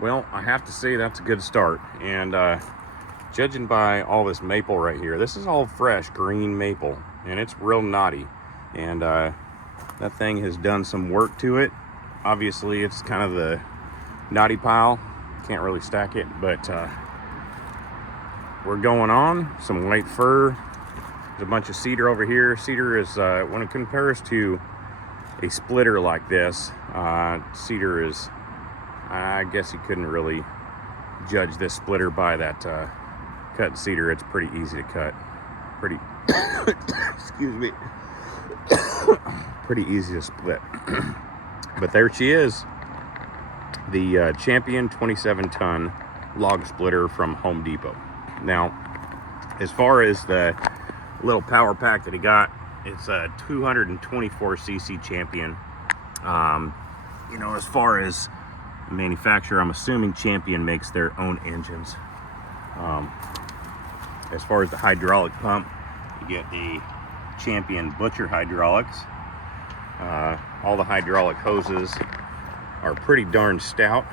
Well, I have to say that's a good start. And judging by all this maple right here, this is all fresh green maple, and it's real knotty. And that thing has done some work to it. Obviously, it's kind of the knotty pile. Can't really stack it, but we're going on. Some white fir. There's a bunch of cedar over here. Cedar is, when it compares to a splitter like this, cedar is, I guess you couldn't really judge this splitter by that cut cedar. It's pretty easy to cut. Pretty, excuse me, pretty easy to split. But there she is, the Champion 27-ton log splitter from Home Depot. Now, as far as the little power pack that he got, it's a 224cc Champion. You know, as far as the manufacturer, I'm assuming Champion makes their own engines. As far as the hydraulic pump, you get a Champion Butcher hydraulics. All the hydraulic hoses are pretty darn stout,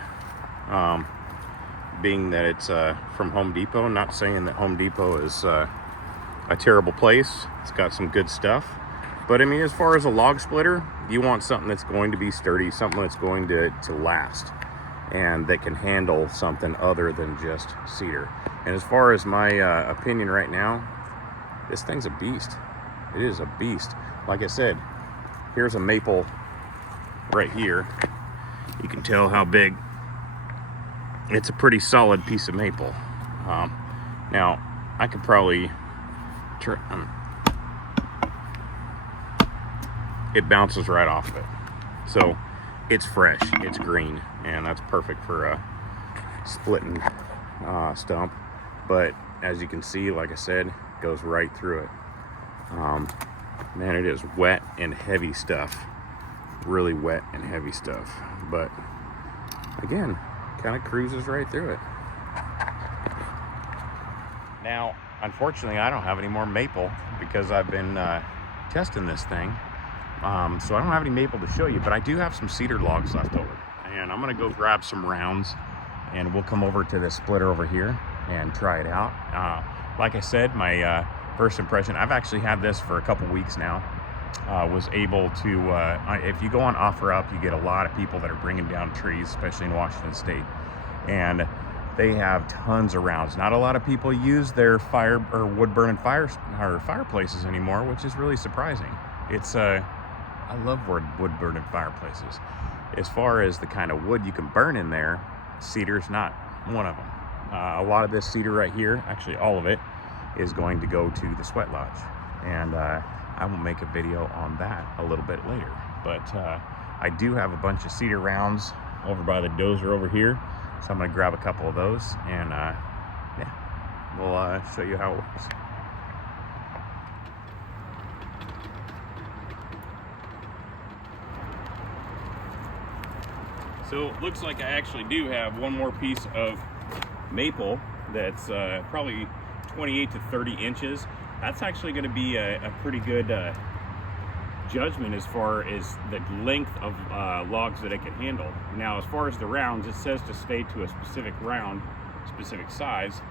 being that it's from Home Depot. Not saying that Home Depot is a terrible place. It's got some good stuff. But I mean, as far as a log splitter, you want something that's going to be sturdy, something that's going to last, and that can handle something other than just cedar. And as far as my opinion right now, this thing's a beast. It is a beast. Like I said, here's a maple right here. You can tell how big. It's a pretty solid piece of maple. Now, I could probably turn. It bounces right off of it. So it's fresh, it's green, and that's perfect for a splitting stump. But as you can see, like I said, goes right through it. Man, it is wet and heavy stuff. Really wet and heavy stuff. But again, kind of cruises right through it. Now, unfortunately, I don't have any more maple because I've been testing this thing. So I don't have any maple to show you, but I do have some cedar logs left over. And I'm gonna go grab some rounds and we'll come over to this splitter over here and try it out. Like I said, my first impression, I've actually had this for a couple weeks now. Was able to, if you go on OfferUp, you get a lot of people that are bringing down trees, especially in Washington State. And they have tons of rounds. Not a lot of people use their fire or wood burning fireplaces anymore, which is really surprising. It's I love wood burning fireplaces. As far as the kind of wood you can burn in there, cedar's not one of them. A lot of this cedar right here, actually all of it, is going to go to the sweat lodge, and I will make a video on that a little bit later. But I do have a bunch of cedar rounds over by the dozer over here, so I'm gonna grab a couple of those, and yeah, we'll show you how it works. So it looks like I actually do have one more piece of maple that's probably 28 to 30 inches. That's actually going to be a pretty good judgment as far as the length of logs that it can handle. Now, as far as the rounds, it says to stay to a specific round, specific size,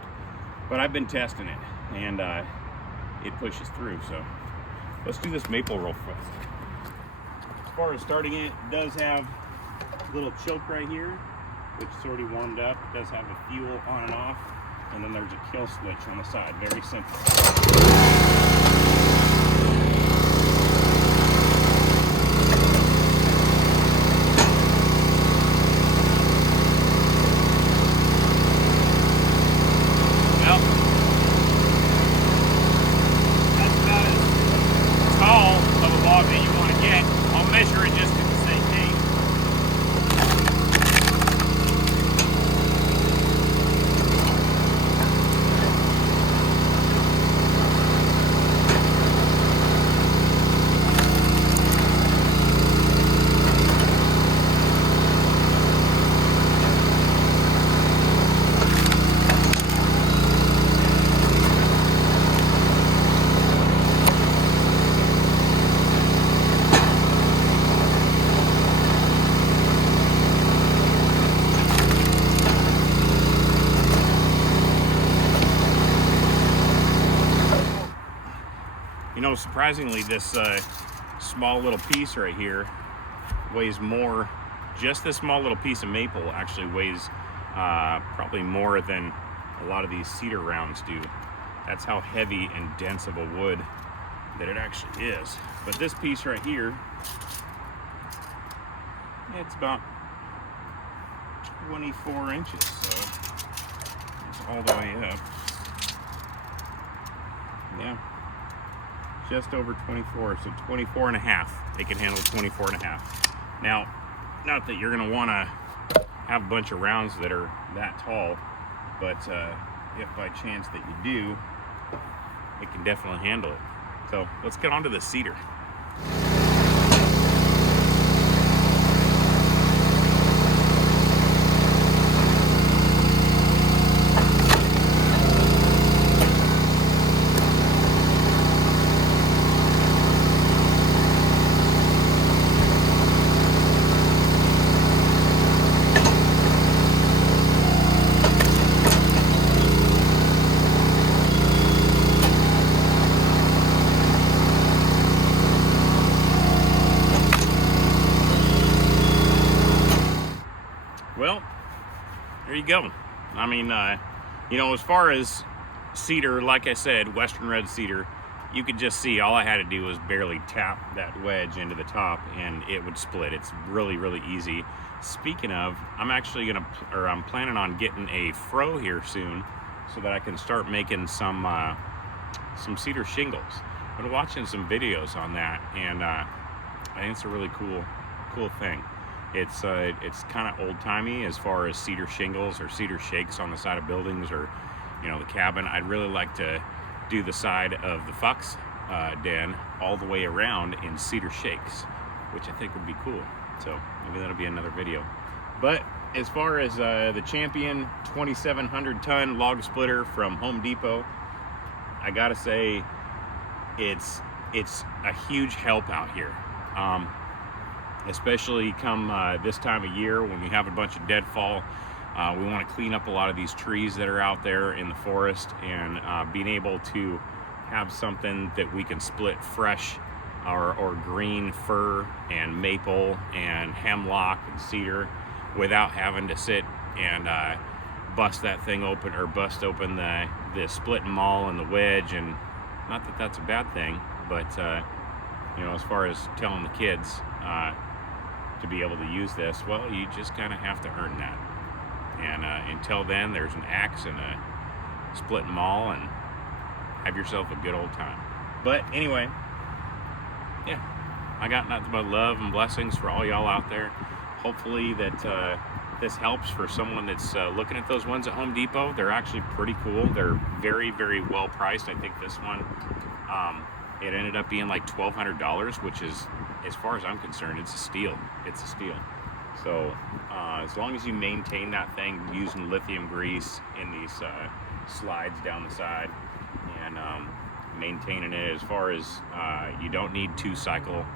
but I've been testing it, and it pushes through. So let's do this maple real fast. As far as starting it, it does have a little choke right here, which is already warmed up. It does have a fuel on and off, and then there's a kill switch on the side. Very simple. surprisingly, this small little piece right here weighs more. Just this small little piece of maple actually weighs probably more than a lot of these cedar rounds do. That's how heavy and dense of a wood that it actually is. But this piece right here, it's about 24 inches, so it's all the way up. Yeah, just over 24, so 24 and a half. They can handle 24 and a half. Now, not that you're gonna wanna have a bunch of rounds that are that tall, but if by chance that you do, it can definitely handle it. So let's get on to the cedar. Well, there you go. I mean, you know, as far as cedar, like I said, Western red cedar, you could just see all I had to do was barely tap that wedge into the top and it would split. It's really, really easy. Speaking of, I'm actually I'm planning on getting a fro here soon so that I can start making some cedar shingles. I've been watching some videos on that, and I think it's a really cool thing. It's kind of old-timey as far as cedar shingles or cedar shakes on the side of buildings, or, you know, the cabin. I'd really like to do the side of the Fox den all the way around in cedar shakes, which I think would be cool. So maybe that'll be another video. But as far as the Champion 2,700 ton log splitter from Home Depot, I gotta say it's a huge help out here. Especially come this time of year when we have a bunch of deadfall. We want to clean up a lot of these trees that are out there in the forest, and being able to have something that we can split fresh or green fir and maple and hemlock and cedar without having to sit and bust that thing open, or bust open the split and maul and the wedge. And not that that's a bad thing, but you know, as far as telling the kids to be able to use this, well, you just kind of have to earn that. And until then, there's an axe and a split and maul, and have yourself a good old time. But anyway, yeah, I got nothing but love and blessings for all y'all out there. Hopefully that this helps for someone that's looking at those ones at Home Depot. They're actually pretty cool. They're very, very well priced. I think this one, it ended up being like $1,200, which is, as far as I'm concerned, it's a steal. It's a steal. So as long as you maintain that thing using lithium grease in these slides down the side, and maintaining it, as far as you don't need two cycle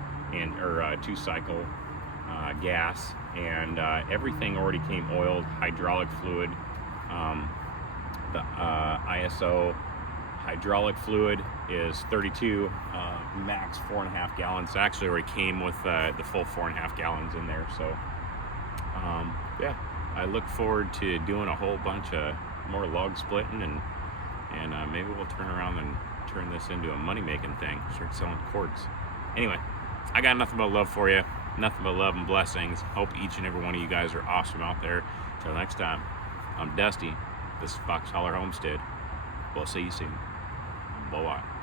gas, and everything already came oiled, hydraulic fluid. The ISO hydraulic fluid is 32, max 4.5 gallons. It actually already came with the full 4.5 gallons in there. So yeah, I look forward to doing a whole bunch of more log splitting, and maybe we'll turn around and turn this into a money-making thing, start selling cords. Anyway, I got nothing but love for you, nothing but love and blessings. Hope each and every one of you guys are awesome out there. Till next time, I'm Dusty. This is Fox Holler Homestead. We'll see you soon. Bye-bye.